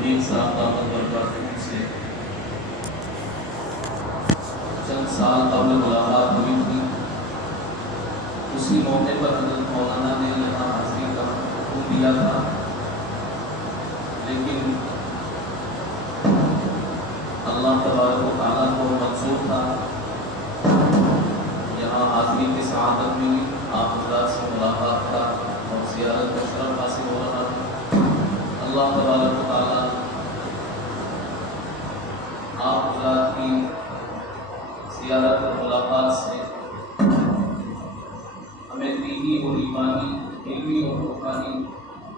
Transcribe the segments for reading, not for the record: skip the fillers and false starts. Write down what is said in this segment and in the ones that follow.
الدین صاحب دامت برکاتہ سے چند سال قبل ملاقات ہوئی تھی. اسی موقع پر حضرت مولانا نے یہاں حاضری کا حکم دیا تھا، لیکن اللہ تبارک و تعالیٰ کو منظور تھا یہاں حاضری کی سعادت ملی، آپ حضرات سے ملاقات کا اور زیارت کا شرف حاصل ہو رہا تھا. اللہ تبارک و تعالیٰ آپ حضرات کی زیارت اور ملاقات سے ہمیں دینی اور ایمانی، علمی اور روحانی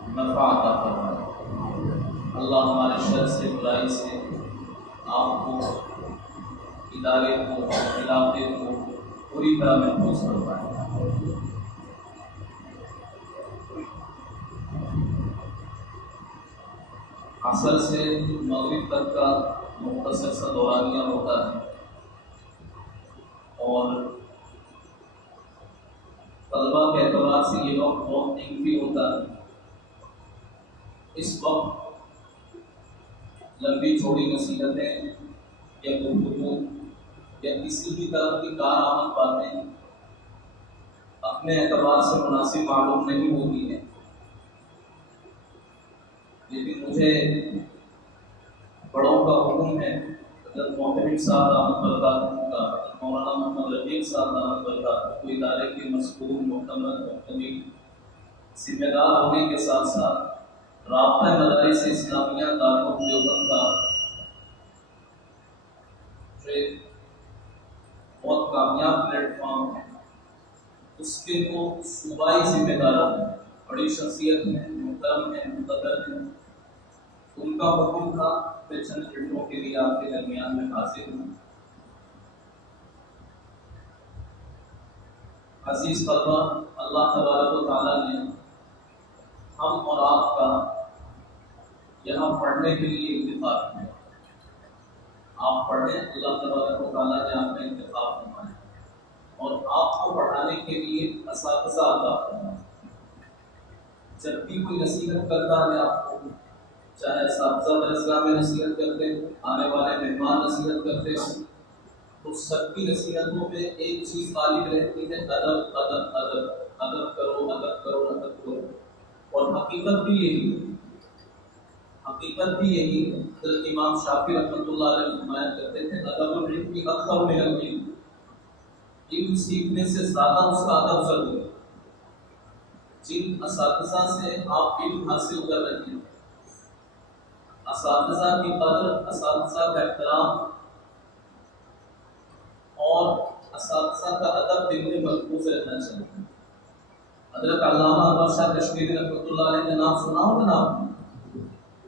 نفع عطا فرمائے. اللہ ہمارے شر سے، برائی سے آپ کو، ادارے کو، علاقے کو پوری طرح محفوظ فرمائے. عصر سے مغرب تک کا مختصر سا دورانیہ ہوتا ہے اور طلبہ کے اعتبار سے یہ وقت بہت قیمتی ہوتا ہے. اس وقت لمبی چوڑی نصیحتیں یا گفتگو یا کسی بھی طرح کی کارآمد باتیں اپنے اعتبار سے مناسب معلوم نہیں ہوتی ہیں، لیکن مجھے بڑوں کا حکم ہے. حضرت محتمم صاحب دامت برکاتہ کا، مولانا محمد رفیق صاحب دامت برکاتہ کو ادارے کے مسئول، معتمد، محتمل، ذمہ دار ہونے کے ساتھ ساتھ رابطہ مدارس اسلامیہ دارالعلوم دیوبند کا جو بہت کامیاب پلیٹ فارم ہے، اس کے وہ صوبائی ذمہ دار ہیں، بڑی شخصیت ہیں، محترم ہیں، مقدر ہیں. ان کا حکم تھا میں چند منٹوں کے لیے آپ کے درمیان میں حاضر ہوں. عزیز طلبہ، اللہ تبارک و تعالیٰ نے ہم اور آپ کا یہاں پڑھنے کے لیے انتخاب کیا. آپ پڑھیں، اللہ تبارک و تعالیٰ نے آپ کا انتخاب فرمایا اور آپ کو پڑھانے کے لیے اساتذہ عطا فرمایا. جب بھی کوئی نصیحت کرتا ہے آپ کو، چاہے اساتذہ درسگاہ میں نصیحت کرتے ہیں، آنے والے مہمان نصیحت کرتے ہیں، تو سب کی نصیحتوں میں ایک چیز غالب رہتی ہے، ادب ادب ادب. ادب کرو، ادب کرو، ادب کرو. اور حقیقت بھی یہی ہے، حقیقت بھی یہی ہے. حضرت امام شافعی رحمۃ اللہ علیہ فرمایا کرتے تھے ادب العلم اکثر من العلم. علم سیکھنے سے زیادہ اس کا ادب ضروری ہے. جن اساتذہ سے آپ علم حاصل کر رہے ہیں، اساتذہ کی قدر، اساتذہ کا احترام اور اساتذہ کا ادب دل میں محفوظ رہنا چاہیے. حضرت علامہ احمد شاہ کشمیری رحمۃ اللہ علیہ کا نام سنا ہو جناب؟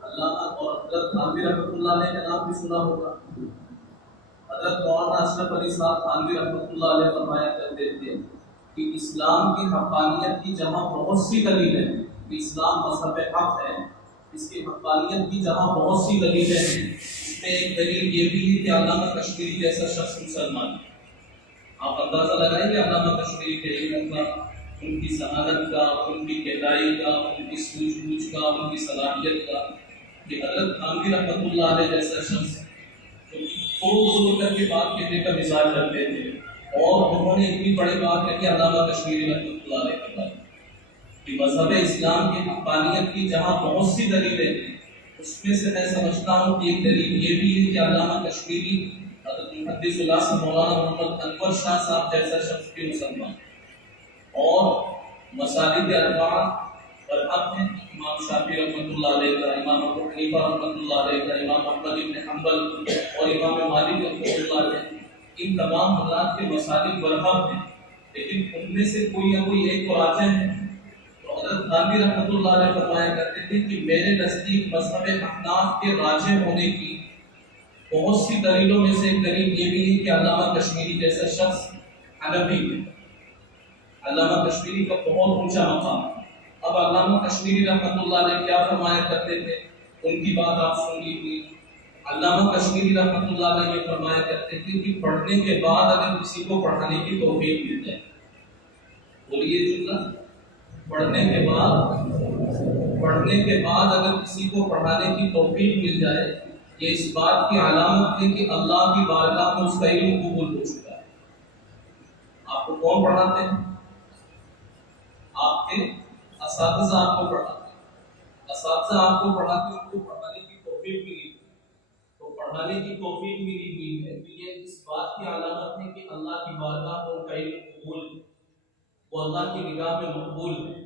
علامہ اور حضرت تھانوی رحمۃ اللہ علیہ کا نام بھی سنا ہوگا. حضرت مولانا اشرف علی صاحب تھانوی رحمۃ اللہ علیہ فرمایا کرتے تھے کہ اسلام کی حقانیت کی جہاں بہت سی دلیلیں ہیں، کہ اسلام مذہب حق ہے، اس کی حقانیت کی جہاں بہت سی دلیلیں ہیں، اس میں ایک دلیل یہ بھی ہے کہ علامہ کشمیری جیسا شخص مسلمان ہے. آپ اندازہ لگائیں گے علامہ کشمیری کے علم کا، ان کی ذہانت کا، ان کی گہرائی کا، ان کی سوجھ بوجھ کا، ان کی صلاحیت کا، کہ حضرت تھانوی رحمۃ اللہ علیہ جیسا شخص جو توڑ کر کے بات کہنے کا مزاج رکھتے تھے، اور انہوں نے اتنی بڑی بات کہی علامہ کشمیری رحمۃ اللہ علیہ کے بارے کہ مذہب اسلام کی حقانیت کی جہاں بہت سی دلیلیں ہیں، اس میں سے میں سمجھتا ہوں کہ ایک دلیل یہ بھی ہے کہ علامہ کشمیری حضرت محدث اللہ سے مولانا محمد انور شاہ صاحب جیسا شخص بھی مسلمان اور مسالک اربعہ پر حق ہیں. امام شافعی رحمۃ اللہ علیہ کا، امام ابو حنیفہ رحمۃ اللہ علیہ کا، امام احمد بن حنبل اور امام مالک رحمۃ اللہ علیہ، ان تمام حضرات کے مسالک برحق ہیں، لیکن ان میں سے کوئی نہ کوئی ایک تو راجح ہے. تو حضرت تھانوی رحمۃ اللہ علیہ فرمایا کرتے تھے کہ میرے نزدیک مذہب احناف کے راجح ہونے کی بہت سی دلیلوں میں سے ایک دلیل یہ بھی ہے کہ علامہ کشمیری جیسا شخص حنفی ہے. علامہ کشمیری کا بہت اونچا مقام. اب علامہ کشمیری رحمۃ اللہ علیہ کیا فرمایا کرتے تھے، ان کی بات آپ سن لیجیے. علامہ کشمیری رحمۃ اللہ علیہ یہ فرمایا کرتے تھے کہ پڑھنے کے بعد اگر کسی کو پڑھانے کی توفیق مل جائے، بولیے جملہ، پڑھنے کے بعد پڑھنے کے بعد اگر کسی کو پڑھانے کی توفیق مل جائے یہ اس بات کی علامت ہے کہ اللہ کی بارگاہ میں اس کا علم قبول ہو چکا ہے۔ آپ کو کون پڑھاتے ہیں؟ آپ کے اساتذہ آپ کو پڑھاتے ہیں۔ اساتذہ آپ کو پڑھاتے ہیں، ان کو پڑھانے کی توفیق ملی تو پڑھانے کی توفیق ملی ہوئی ہے تو یہ اس بات کی علامت ہے کہ اللہ کی بارگاہ میں ان کا علم قبول ہے، وہ اللہ کی نگاہ میں مقبول ہے۔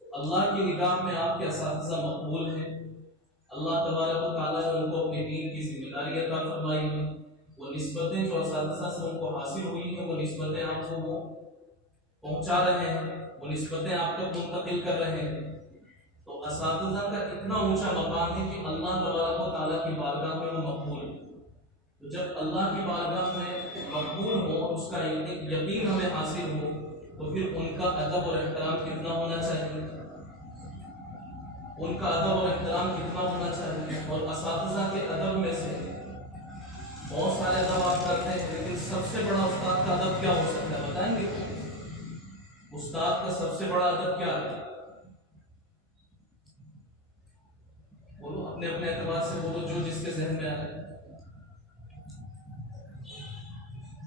اللہ کی نگاہ میں آپ کے اساتذہ مقبول ہیں۔ اللہ تبارک و تعالیٰ نے ان کو اپنے دین کی ذمہ داری عطا فرمائی ہے۔ وہ نسبتیں جو اساتذہ سے ان کو حاصل ہوئی ہیں وہ نسبتیں آپ کو وہ پہنچا رہے ہیں، وہ نسبتیں آپ تک منتقل کر رہے ہیں۔ تو اساتذہ کا اتنا اونچا مقام ہے کہ اللہ تبارک و تعالیٰ کی بارگاہ میں وہ مقبول ہے۔ تو جب اللہ کی بارگاہ میں مقبول ہو اور اس کا یقین ہمیں حاصل ہو تو پھر ان کا ادب اور احترام کتنا ہونا چاہیے، ان کا ادب اور احترام کتنا ہونا چاہیے۔ اور اساتذہ کے ادب میں سے بہت سارے ادب آپ کرتے ہیں، لیکن سب سے بڑا استاد کا ادب کیا ہو سکتا ہے بتائیں گے؟ استاد کا سب سے بڑا ادب کیا ہے؟ بولو، اپنے اپنے اعتبار سے بولو، جو جس کے ذہن میں آئے۔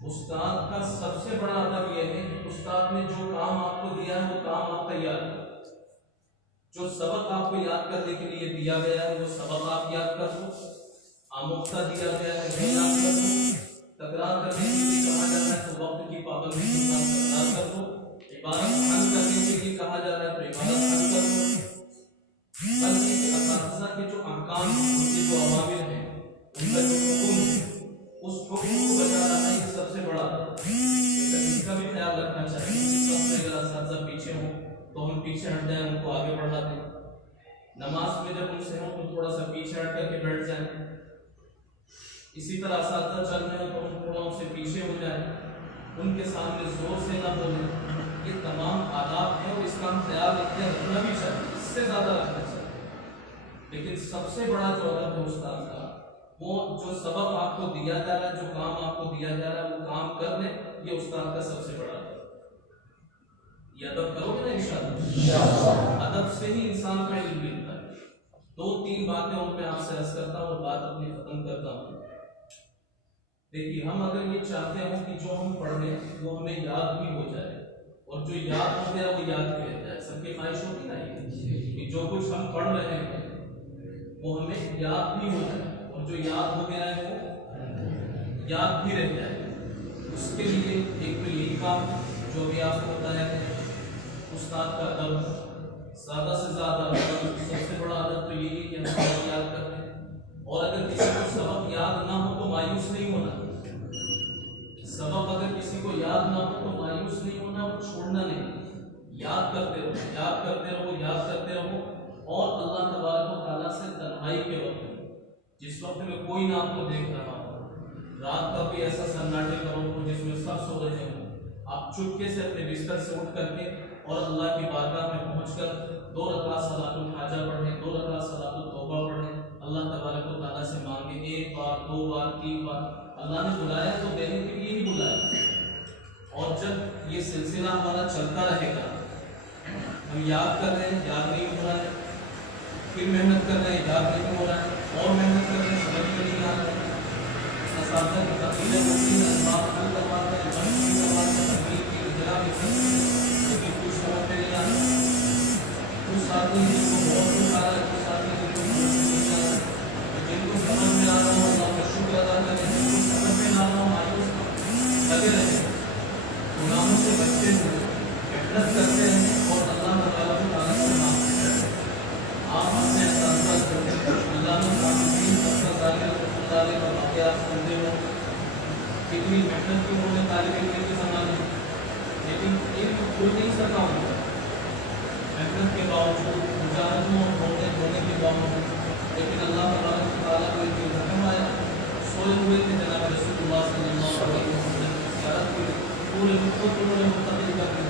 استاد کا سب سے بڑا ادب یہ ہے کہ استاد نے جو کام آپ کو دیا ہے وہ کام آپ کا یاد کرو، جو سبق آپ کو یاد کرنے کے لیے دیا گیا ہے وہ سبق آپ یاد کر لو، آموختہ دیا گیا ہے وہ یاد کر لو، تکرار کرنے کے لیے کہا جاتا ہے تو وقت کی پابندی کے ساتھ تکرار کر لو، عبادت حل کرنے کے لیے کہا جا رہا ہے تو عبادت حل کر لو۔ بلکہ اساتذہ کے جو احکام، ان کے جو اوامر ہیں، ان کا جو حکم ہے، اس حکم کو بجا رہنا یہ سب سے بڑا اس کا بھی خیال رکھنا چاہیے۔ اس وقت سے اگر اساتذہ پیچھے ہوں تو ہم پیچھے ہٹ جائیں، ان کو آگے بڑھا دیں۔ نماز میں جب ان سے ہوں تو تھوڑا سا پیچھے ہٹ کر کے بیٹھ جائیں۔ اسی طرح اساتذہ چل رہے ہیں تو ہم تھوڑا ان سے پیچھے ہو جائیں، ان کے سامنے زور سے نہ بولیں۔ یہ تمام آداب ہیں اور اس کا ہم خیال رکھنا بھی چاہیے، اس سے زیادہ رکھنا چاہیے۔ لیکن سب سے بڑا جو ادب ہے استاد کا، وہ جو سبق آپ کو دیا جا رہا ہے، جو کام آپ کو دیا جا رہا ہے وہ کام کر لیں، یہ استاد کا سب سے بڑا ادب۔ یہ ادب کرو گے نا انشاءاللہ؟ ادب سے ہی انسان کا علم ملتا ہے۔ دو تین باتیں ان پہ آپ سے عرض کرتا ہوں اور بات اپنی ختم کرتا ہوں۔ دیکھیے، ہم اگر یہ چاہتے ہوں کہ جو ہم پڑھ رہے ہیں وہ ہمیں یاد بھی ہو جائے اور جو یاد ہو گیا وہ یاد بھی رہ جائے، سب کی خواہش ہوتی نا یہ کہ جو کچھ ہم پڑھ رہے ہیں وہ ہمیں یاد بھی ہو جائے اور جو یاد ہو گیا ہے وہ یاد بھی رہ جائے۔ اس کے لیے ایک پہلی کام جو بھی آپ کو بتایا ہے، استاد کا ادب، زیادہ سے زیادہ سب سے بڑا ادب تو یہی ہے کہ ہم سبق یاد کرتے ہیں۔ اور اگر کسی کو سبق یاد نہ ہو تو مایوس نہیں ہونا۔ سبق اگر کسی کو یاد نہ ہو تو مایوس نہیں ہونا اور چھوڑنا نہیں، یاد کرتے رہو، یاد کرتے رہو، یاد کرتے رہو۔ اور اللہ تبارک و تعالیٰ سے تنہائی کے وقت میں، جس وقت میں کوئی نہ آپ کو دیکھ رہا ہو، رات کا بھی ایسا سناٹے کا وقت ہو جس میں سب سو رہے ہوں، آپ چپکے سے اپنے بستر سے اٹھ کر کے اور اللہ کی بارگاہ میں پہنچ کر 2 رکعت صلاۃ الحاجہ پڑھیں، 2 رکعت صلاۃ التوبہ پڑھیں، اللہ تبارک و تعالیٰ سے مانگیں، 1 بار 2 بار 3 بار۔ اللہ نے بلایا تو دینے کے لیے ہی بلایا۔ اور جب یہ سلسلہ ہمارا چلتا رہے گا، ہم یاد کر رہے ہیں، یاد نہیں ہو رہا ہے، پھر محنت کر رہے ہیں، یاد نہیں ہو رہا ہے، اور محنت کر رہے ہیں، سمجھ میں نہیں آ رہا ہے، اساتذہ کی تقریریں ہوتی ہیں، اسباب حل کرواتے ہیں، بند بھی کرواتے ہیں، تقریر کی اجرا بھی کرتے ہیں، لیکن کچھ سمجھ میں نہیں آ رہا ہے۔ کچھ ساتھی جن کو بہت کچھ آ رہا ہے، کچھ ساتھی جن کو بہت نہیں آ رہا ہے، جن کو سمجھ میں آ رہا ہو اللہ کا شکر ادا کریں، جن کو سمجھ میں نہ آ رہا ہو مایوس لگے رہے، گناہوں سے بچتے ہوئے محنت کرتے رہیں اور اللہ تبارک و تعالیٰ سے مانگتے رہیں۔ آپ اپنے اساتذہ کو علامہ قاسمی افضل رحمۃ اللہ علیہ کا واقعات سنتے ہو، کتنی محنت کی انہوں نے طالب علم کی سنبھالی، لیکن علم کھل نہیں سکا ان کا، محنت کے باوجود، مجاہدوں اور ہونے کے باوجود، لیکن اللہ تبارک و تعالیٰ کو ایک حکم آیا، سوئے ہوئے تھے جناب رسول اللہ صلی اللہ علیہ وسلم کی زیارت کی، پورے نبوت انہوں نے منتقل کر دی،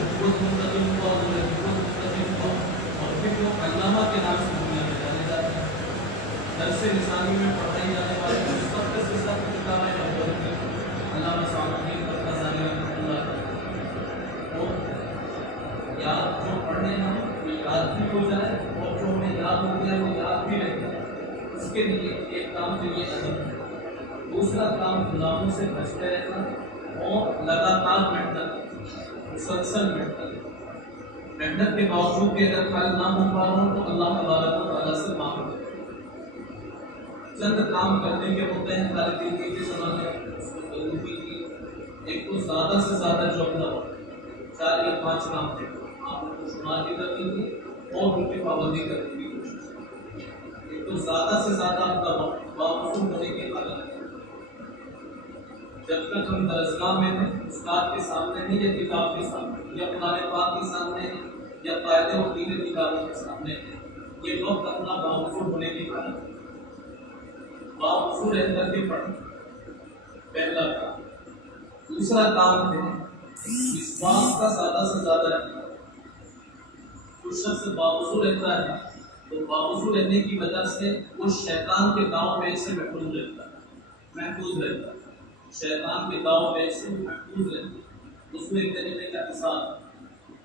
نبوت منتقل ہوا، انہوں نے نبوت منتقل ہوا، اور پھر وہ علامہ کے نام سے دنیا میں جانے جاتے ہیں۔ درس نثانی میں پڑھائی جانے والی سب سے سخت کتابیں علامہ صاحب الدین الغزالی رحمۃ اللہ علیہ، اور یاد جو پڑھنے ہم ہو جائے اور جو ہمیں یاد ہو گیا وہ یاد بھی رہتا ہے، اس کے لیے ایک کام تو یہ ادب ہے، دوسرا کام گناہوں سے بچتے رہنا اور لگاتار محنت، مسلسل محنت کے باوجود بھی اگر کل نہ ہو پا رہا ہوں تو اللہ تبارک و تعالیٰ سے مانگ لیں۔ چند کام کرنے کے ہوتے ہیں طالب علم کے زمانے میں، اس کو ضرور کیجیے۔ ایک تو زیادہ سے زیادہ جو اپنا وقت 4 یا 5 کام تھے آپ ان کو شمار بھی کر لیجیے اور ان کی پابندی کرنے کی کوشش کریں۔ ایک تو زیادہ سے زیادہ اپنا وقت باوجود ہونے کی حالت ہے۔ جب تک ہم درسگاہ میں ہیں، استاد کے سامنے نہیں یا کتاب کے سامنے یا قرآن پاک کے سامنے یا قاعدے و دین کتابوں کے سامنے ہیں، یہ وقت اپنا باوجود ہونے کی حالت ہے۔ باوجود رہ کر کے پڑھیں، پہلا کام۔ دوسرا کام ہے مسواک کا زیادہ سے زیادہ رکھنا۔ جو شخص باوضو رہتا ہے تو باوضو رہنے کی وجہ سے وہ شیطان کے داؤ پیچ سے محفوظ رہتا ہے، شیطان کے داؤ پیچ سے محفوظ رہتا ہے۔ اس میں ایک طریقے کا حساب،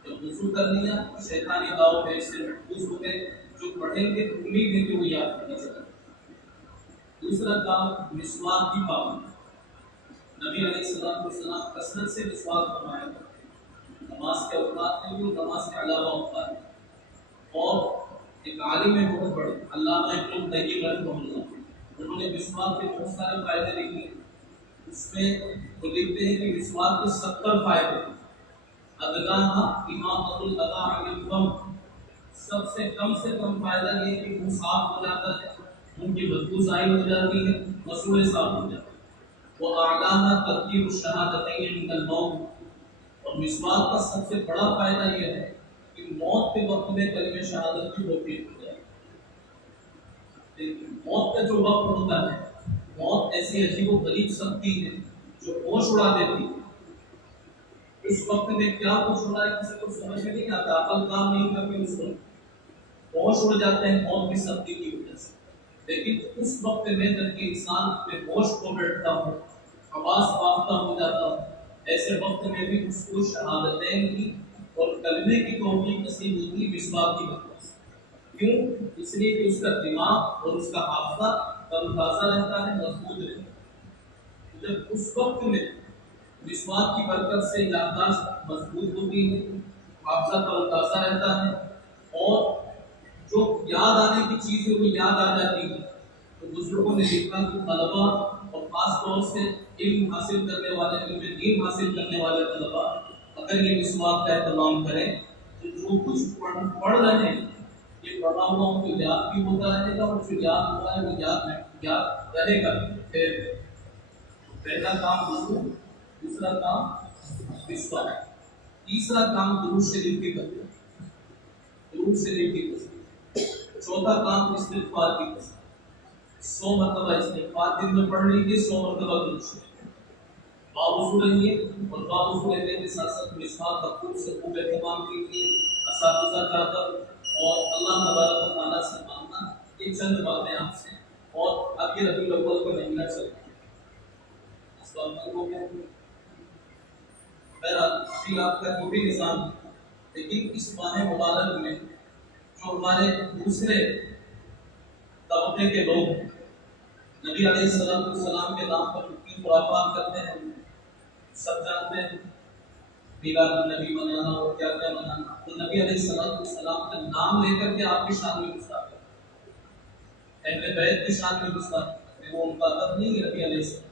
جب وضو کر لیا شیطانی داؤ پیچ سے محفوظ ہو گئے، جو پڑھیں گے امید ہے کہ وہ یاد کرنا چاہیے۔ دوسرا کام مسواک کی پابندی۔ نبی علیہ السلام کثرت سے مسواک فرمایا کرتے ہیں، نماز کے اوقات میں بھی اور نماز کے علاوہ اوقات میں۔ اور ایک عالم ہے بہت بڑے علامہ ابن قیم رحمہ اللہ، انہوں نے مسواک کے بہت سارے فائدے لکھے، اس میں وہ لکھتے ہیں کہ مسواک کے 70 فائدے ہیں۔ ادناہا اماطۃ الاذی عن الفم، سب سے کم فائدہ یہ کہ منہ صاف ہو جاتا ہے، ان کی بدبو ظاہر ہو جاتی ہے، مسوڑے صاف ہو جاتے ہیں۔ وہ اعلیٰ ترتیب الشہادتین عند الموت، اور مسواک کا سب سے بڑا فائدہ یہ ہے کہ موت کے وقت میں کلمہ شہادت کی توفیق ہو جائے۔ موت کا جو وقت ہوتا ہے، موت ایسی عجیب و غریب سختی ہے جو ہوش اڑا دیتی ہے۔ اس وقت میں کیا کچھ ہو رہا ہے کسی کو سمجھ میں نہیں آتا، عقل کام نہیں کرتی، اس وقت ہوش اڑ جاتے ہیں موت کی سختی کی وجہ سے۔ لیکن اس وقت میں جب کہ انسان اپنے ہوش کو بیٹھتا ہو، آواز پاختہ ہو جاتا ہو، ایسے وقت میں بھی اس کو شہادتین کی اور کلمے کی توفیق نصیب ہوتی ہے مسواک کی وجہ سے۔ کیوں؟ اس لیے کہ اس کا دماغ اور اس کا حافظہ تر تازہ رہتا ہے، مضبوط رہتا ہے۔ جب اس وقت میں مسواک کی برکت سے یادداشت مضبوط ہوتی ہے، حافظہ تر تازہ رہتا ہے، اور جو یاد آنے کی چیز ہے وہ یاد آ جاتی ہے، تو بزرگوں نے لکھا کہ طلبا اور خاص طور سے علم حاصل کرنے والے، علم دین حاصل کرنے والے طلبا اگر یہ مسواک کا اہتمام کریں تو جو کچھ پڑھ رہے ہیں یہ پڑھا ہوا ان کو یاد بھی ہوتا رہے گا، اور جو یاد ہوا ہے وہ یاد رہے گا۔ پہلا کام وضو، دوسرا کام مسواک، تیسرا کام درود شریف کی کرتے ہیں، درود شریف کی کرتے ہیں۔ چوتھا کام استغفار کی کثرت، 100 مرتبہ استغفار دن میں پڑھ لیجیے، 100 مرتبہ درود شریف۔ باوضو رہیے اور باوضو رہنے کے ساتھ ساتھ مسواک کا خوب اہتمام کیجیے، اساتذہ کا ادب اور اللہ تبارک و تعالیٰ سے مانگنا، یہ چند باتیں آپ سے۔ اور اب یہ ربیع الاول کا مہینہ چل رہا ہے، اس کا مطلب ہو گیا ابھی آپ کا جو بھی نظام ہے، لیکن اس ماہ مبارک میں جو ہمارے دوسرے طبقے کے لوگ ہیں، نبی علیہ السلام کے نام پر کتنی خرافات کرتے ہیں، سب جانتے ہیں، میلاد النبی منانا اور کیا کیا منانا، تو نبی علیہ السلام کا نام لے کر کے آپ کی شان میں گستاخی کرتے ہیں، اہل بیت کی شان میں گستاخی کرتے ہیں، وہ ان کا ادب نہیں ہے نبی علیہ السلام۔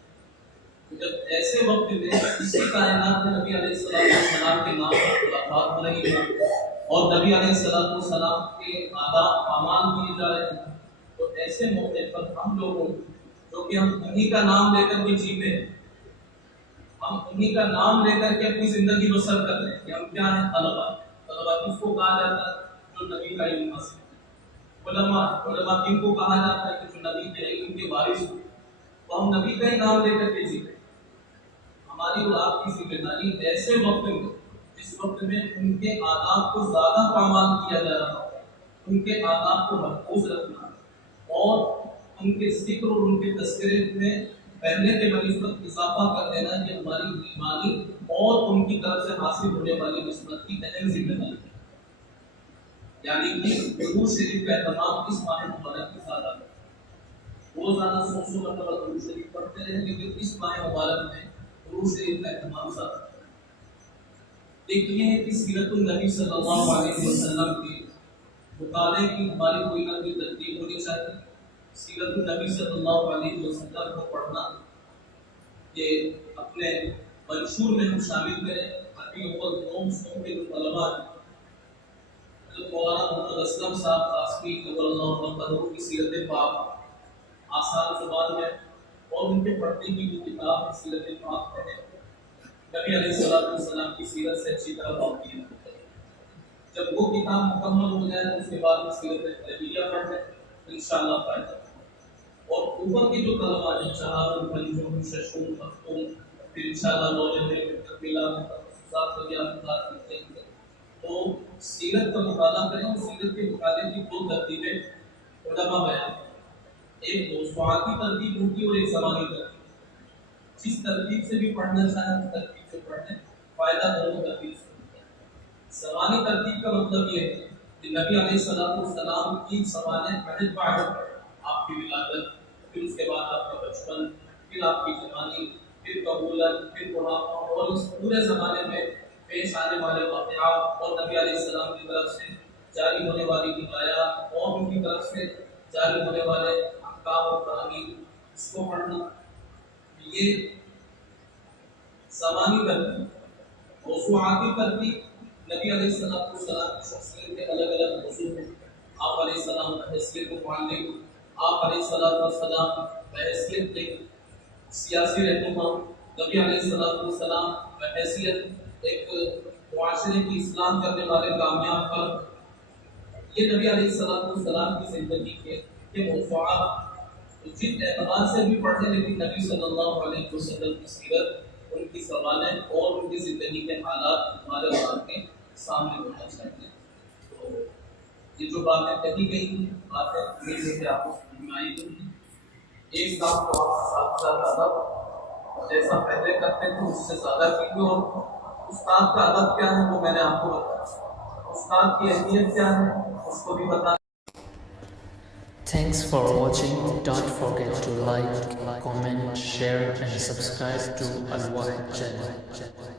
تو جب ایسے وقت میں اسی کائنات میں نبی علیہ السلام کے نام پر خرافات ہو رہی ہیں اور نبی علیہ السلام کے آداب اعمال کیے جا رہے ہیں، تو ایسے موقع پر ہم لوگوں جو کہ ہم انہی کا نام لے کر کے جیتے ہیں، ہم انہی کا نام لے کر کے اپنی زندگی بسر کر رہے ہیں کہ ہم کیا ہیں، طلبا کس کو کہا جاتا ہے جو نبی کا علم حاصل ہے، علماء کن کو کہا جاتا ہے کہ جو نبی کے علم کے وارث ہو، تو ہم نبی کا ہی نام لے کر کے جیتے ہیں۔ ہماری اور آپ کی ذمہ داری ایسے وقت میں، جس وقت میں ان کے آداب کو زیادہ پامال کیا جا رہا ہے، ان کے آداب کو محفوظ رکھنا اور ان کے ذکر اور ان کے تذکرے میں پہلے کے بنسبت اضافہ کر دینا، یہ ہماری ایمانی اور ان کی طرف سے حاصل ہونے والی نسبت کی اہم ذمہ داری ہے۔ یعنی کہ درود شریف کا اہتمام اس ماہ مبارک میں زیادہ ہے. روزانہ 100 مرتبہ درود شریف پڑھتے رہے، لیکن اس ماہ مبارک میں درود شریف کا اہتمام زیادہ ہے. دیکھیے کہ سیرت النبی صلی اللہ علیہ وسلم کے مطالعے کی ہماری کوئی نہ کوئی ترتیب ہونی چاہیے. سیرت النبی صلی اللہ علیہ وسلم کو پڑھنا یہ اپنے منشور میں ہم شامل کریں. ابھی اوپر نوم سنوں کے جو طلباء ہیں، جو مولانا محمد اسلم صاحب قاسمی قدر اللہ عنہ کی سیرت پاک آسان زبان میں اور ان کے پڑھنے کی جو کتاب ہے سیرت پاک ہے، نبی علیہ السلام کی سیرت سے اچھی طرح واقف ہے. جب وہ کتاب مکمل ہو جائے تو اس کے بعد سیرت نبویہ پڑھ لیں انشاءاللہ فائدہ. اور اوپر کے جو طلباء ہیں چہارم، پنجم، ششم، ہفتم، پھر انشاءاللہ نوجم میں تکمیلہ میں تخصصات کا بھی آپ کرتے ہیں، تو سیرت کا مطالعہ کریں. اور سیرت کے مطالعے کی دو ترتیبیں علماء بیان ہیں. ایک موضوعاتی ترتیب ہوتی ہے اور ایک زمانی ترتیب. جس ترتیب سے بھی پڑھنا چاہیں اس ترتیب سے پڑھنے، فائدہ دونوں ترتیب سے ہوتا ہے. زمانی ترتیب کا مطلب یہ ہے کہ نبی علیہ السلام کی زمانے پہلے پڑھ آپ کی ولادت، پھر اس کے بعد آپ کا بچپن، پھر آپ کی جوانی، پھر قبولت، پھر بڑھاپا، اور اس پورے زمانے میں پیش آنے والے واقعات اور نبی علیہ السلام کی طرف سے جاری ہونے والی ہدایات اور ان کی طرف سے جاری ہونے والے احکام اور تعلیم، اس کو پڑھنا. یہ زمانی ترتیب. موضوعاتی ترتیب نبی علیہ السلام کی شخصیت کے الگ الگ موضوع ہیں. آپ علیہ السلام حیثیت معلم، آپ علیہ السلام بحیثیت ایک سیاسی رہنما، نبی علیہ السلام بحیثیت ایک معاشرے کی اصلاح کرنے والے کامیاب فرد. یہ نبی علیہ السلام کی زندگی کے موضوعات جن اعتبار سے بھی پڑھیں، لیکن نبی صلی اللہ علیہ وسلم کی سیرت، ان کی زبانیں اور ان کی زندگی کے حالات ہمارے وہاں کے سامنے ہونا چاہیے. تو یہ جو باتیں کہی گئی ہیں، باتیں امید ہے کہ آپ کو سمجھ میں آئی ہوگی. ایک کام تو آپ ساتھ ادب جیسا پہلے کرتے تھے اس سے زیادہ کیجیے. اور استاد کا ادب کیا ہے وہ میں نے آپ کو بتایا، استاد کی اہمیت کیا ہے اس کو بھی بتایا. Thanks for watching. Don't forget to like, comment, share and subscribe to Al Wahid channel.